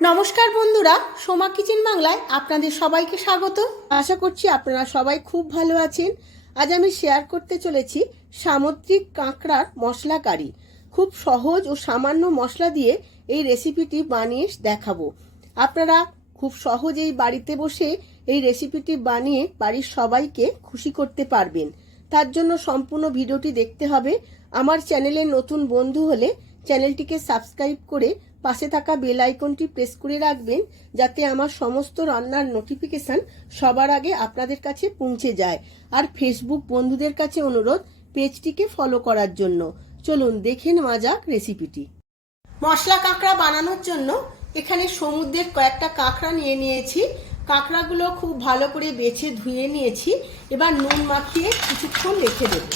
নমস্কার বন্ধুরা, সোমা কিচেন বাংলায় আপনাদের সবাইকে স্বাগত। আশা করছি আপনারা সবাই খুব ভালো আছেন। আজ আমি শেয়ার করতে চলেছি সামুদ্রিক কাঁকড়ার মশলা কারি। খুব সহজ ও সামান্য মশলা দিয়ে এই রেসিপিটি বানিয়ে দেখাবো। আপনারা খুব সহজেই বাড়িতে বসে এই রেসিপিটি বানিয়ে বাড়ির সবাইকে খুশি করতে পারবেন। তার জন্য সম্পূর্ণ ভিডিওটি দেখতে হবে। আমার চ্যানেলের নতুন বন্ধু হলে চ্যানেলটিকে সাবস্ক্রাইব করে পাশে থাকা বেল আইকনটি প্রেস করে রাখবেন যাতে আমার সমস্ত রান্নার নোটিফিকেশন সবার আগে আপনাদের কাছে পৌঁছে যায়। আর ফেসবুক বন্ধুদের কাছে অনুরোধ, পেজটিকে ফলো করার জন্য। চলুন দেখে নেওয়া যাক রেসিপিটি মশলা কাঁকড়া বানানোর জন্য এখানে সমুদ্রের কয়েকটা কাঁকড়া নিয়ে নিয়েছি। কাঁকড়াগুলো খুব ভালো করে বেছে ধুয়ে নিয়েছি। এবার নুন মাখিয়ে কিছুক্ষণ রেখে দেবো।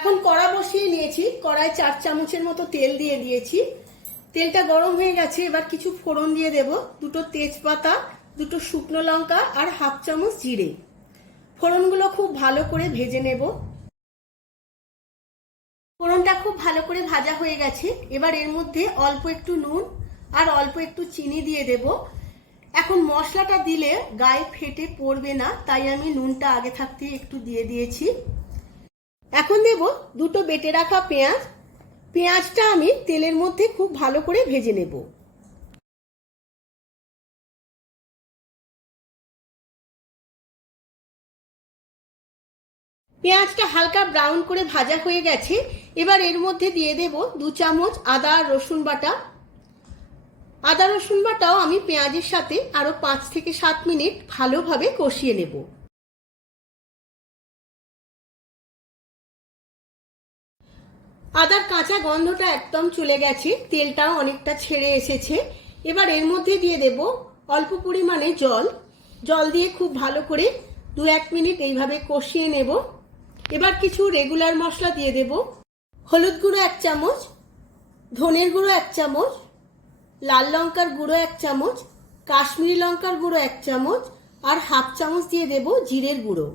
এখন কড়া বসিয়ে নিয়েছি। কড়ায় চার চামচের মতো তেল দিয়ে দিয়েছি। তেলটা গরম হয়ে গেছে, এবার কিছু ফোড়ন দিয়ে দেব। দুটো তেজপাতা, দুটো শুকনো লঙ্কা আর হাফ চামচ জিরে। ফোড়নগুলো খুব ভালো করে ভেজে নেব। ফোড়নটা খুব ভালো করে ভাজা হয়ে গেছে। এবার এর মধ্যে অল্প একটু নুন আর অল্প একটু চিনি দিয়ে দেব। এখন মশলাটা দিলে গায়ে ফেটে পড়বে না, তাই আমি নুনটা আগে থাকতে একটু দিয়ে দিয়েছি। এখন দেব দুটো বেটে রাখা পেঁয়াজ। পেঁয়াজটা আমি তেলের মধ্যে খুব ভালো করে ভেজে নেব। পেঁয়াজটা হালকা ব্রাউন করে ভাজা হয়ে গেছে। এবার এর মধ্যে দিয়ে দেব দু চামচ আদা আর রসুন বাটা। আদা রসুন বাটাও আমি পেঁয়াজের সাথে আরও পাঁচ থেকে সাত মিনিট ভালোভাবে কষিয়ে নেব। আদার কাঁচা গন্ধটা একদম চলে গেছে, তেলটাও অনেকটা ছেড়ে এসেছে। এবার এর মধ্যে দিয়ে দেব অল্প পরিমাণে জল। জল দিয়ে খুব ভালো করে দু এক মিনিট এইভাবে কষিয়ে নেব। এবার কিছু রেগুলার মশলা দিয়ে দেব। হলুদ গুঁড়ো এক চামচ, ধনের গুঁড়ো এক চামচ, লাল লঙ্কার গুঁড়ো এক চামচ, কাশ্মীরি লঙ্কার গুঁড়ো এক চামচ, আর হাফ চামচ দিয়ে দেব জিরের গুঁড়ো।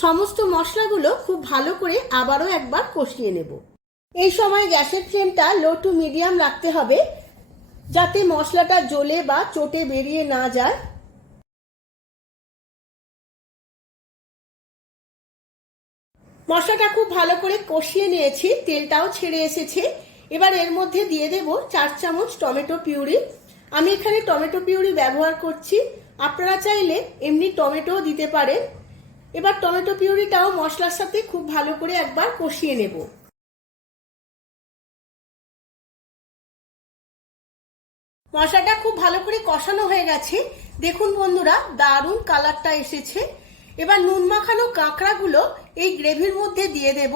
সমস্ত মশলাগুলো খুব ভালো করে আবারও একবার কষিয়ে নেব। এই সময় গ্যাসের ফ্লেমটা লো টু মিডিয়াম রাখতে হবে, যাতে মশলাটা জ্বলে বা চটে বেরিয়ে না যায়। মশলাটা খুব ভালো করে কষিয়ে নিয়েছি, তেলটাও ছেড়ে এসেছে। এবার এর মধ্যে দিয়ে দেব চার চামচ টমেটো পিউরি। আমি এখানে টমেটো পিউরি ব্যবহার করছি। আপনারা চাইলে এমনি টমেটোও দিতে পারেন। এবার টমেটো পিউরিটাও মশলার সাথে খুব ভালো করে একবার কষিয়ে নেব। মশলাটা খুব ভালো করে কষানো হয়ে গেছে। দেখুন বন্ধুরা, দারুণ কালারটা এসেছে। এবার নুন মাখানো কাঁকড়াগুলো এই গ্রেভির মধ্যে দিয়ে দেব।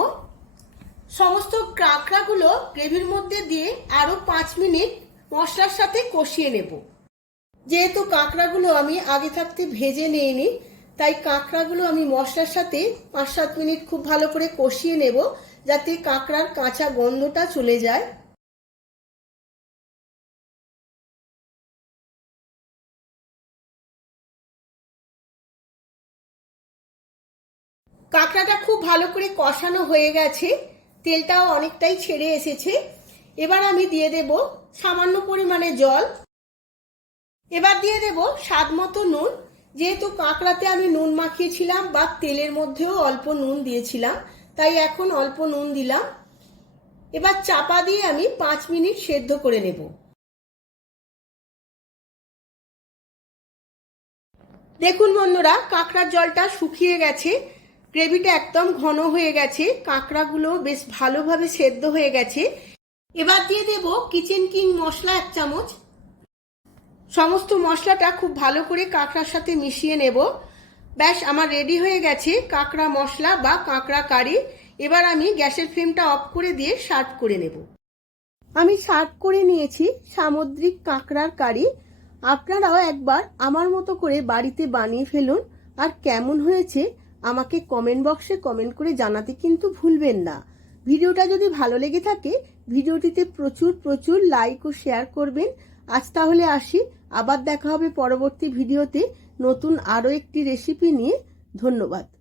সমস্ত কাঁকড়াগুলো গ্রেভির মধ্যে দিয়ে আরও পাঁচ মিনিট মশলার সাথে কষিয়ে নেব। যেহেতু কাঁকড়াগুলো আমি আগে থাকতে ভেজে নিইনি তাই কাঁকড়াগুলো আমি মশলার সাথে পাঁচ সাত মিনিট খুব ভালো করে কষিয়ে নেব যাতে কাঁকড়ার কাঁচা গন্ধটা চলে যায়। কাঁকড়াটা খুব ভালো করে কষানো হয়ে গেছে, তেলটাও অনেকটাই ছেড়ে এসেছে। এবার আমি দিয়ে দেব সামান্য পরিমাণে জল। এবার দিয়ে দেব স্বাদ মতো নুন। যেহেতু কাঁকড়াতে আমি নুন মাখিয়েছিলাম বা তেলের মধ্যেও অল্প নুন দিয়েছিলাম, তাই এখন অল্প নুন দিলাম। এবার চাপা দিয়ে আমি পাঁচ মিনিট সেদ্ধ করে নেব। দেখুন বন্ধুরা, কাঁকড়ার জলটা শুকিয়ে গেছে, গ্রেভিটা একদম ঘন হয়ে গেছে, কাঁকড়াগুলো বেশ ভালোভাবে সেদ্ধ হয়ে গেছে। এবার দিয়ে দেব কিচেন কিং মশলা এক চামচ। সমস্ত মশলাটা খুব ভালো করে কাঁকড়ার সাথে মিশিয়ে নেব। ব্যাস, আমার রেডি হয়ে গেছে কাঁকড়া মশলা বা কাঁকড়া কারি। এবার আমি গ্যাসের ফ্লেমটা অফ করে দিয়ে সার্ভ করে নেব। আমি সার্ভ করে নিয়েছি সামুদ্রিক কাঁকড়ার কারি। আপনারাও একবার আমার মতো করে বাড়িতে বানিয়ে ফেলুন। আর কেমন হয়েছে আমাকে কমেন্ট বক্সে কমেন্ট করে জানাতে কিন্তু ভুলবেন না। ভিডিওটা যদি ভালো লেগে থাকে, ভিডিওটিতে প্রচুর প্রচুর লাইক ও শেয়ার করবেন। আজ তাহলে আসি। আবার দেখা হবে পরবর্তী ভিডিওতে। নতুন আরও একটি রেসিপি নিয়ে। ধন্যবাদ।